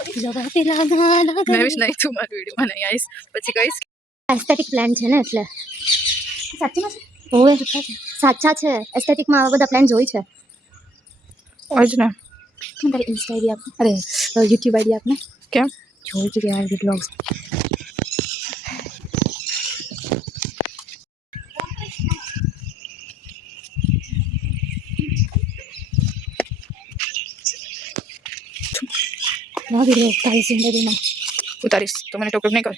લગાતે લગા મેં વિશ નહીં તું મારી વિડીયોમાં નહીં આવીશ પછી કહીશ એસ્થેટિક પ્લાન છે ને એટલે સાચીમાં છે ઓએ સાચા છે એસ્થેટિકમાં આવા બધા પ્લાન જોઈ છે જ ને મને તારી ઇન્સ્ટા આઈડી આપ અરે યુટ્યુબ આઈડી આપને કેમ જોઈ કે યાર વ્લોગ્સ ના વિડિયો તારી જિંદગીમાં ઉતારીશ તો મને ટોક નહીં કર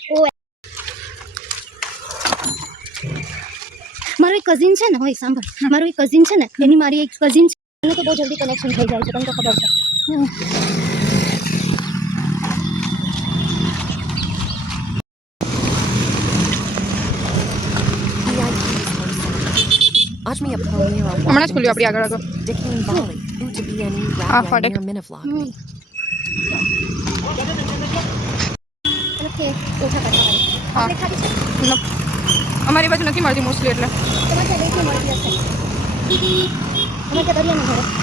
મારો એક કઝિન છે ને હોય સાંભળ મારો એક કઝિન છે ને એની મારી એક કઝિન છે એનું તો બહુ જલ્દી કનેક્શન થઈ જાય છે તમને તો ખબર છે Watch me a pony or a હમણાં જ ખુલ્યું આપણી આગળ આગળ decaying volley. Who to be any Ah, rabbi ફાટક. near Minivlog me. ઓકે ઓછા કરવા હા. આપણે ખાલી છે અમારી બાજુ નથી મળતી મોસ્ટલી એટલે તમારે ત્યાં લેકની મળતી હશે અમારે ત્યાં દરિયાના ઘરે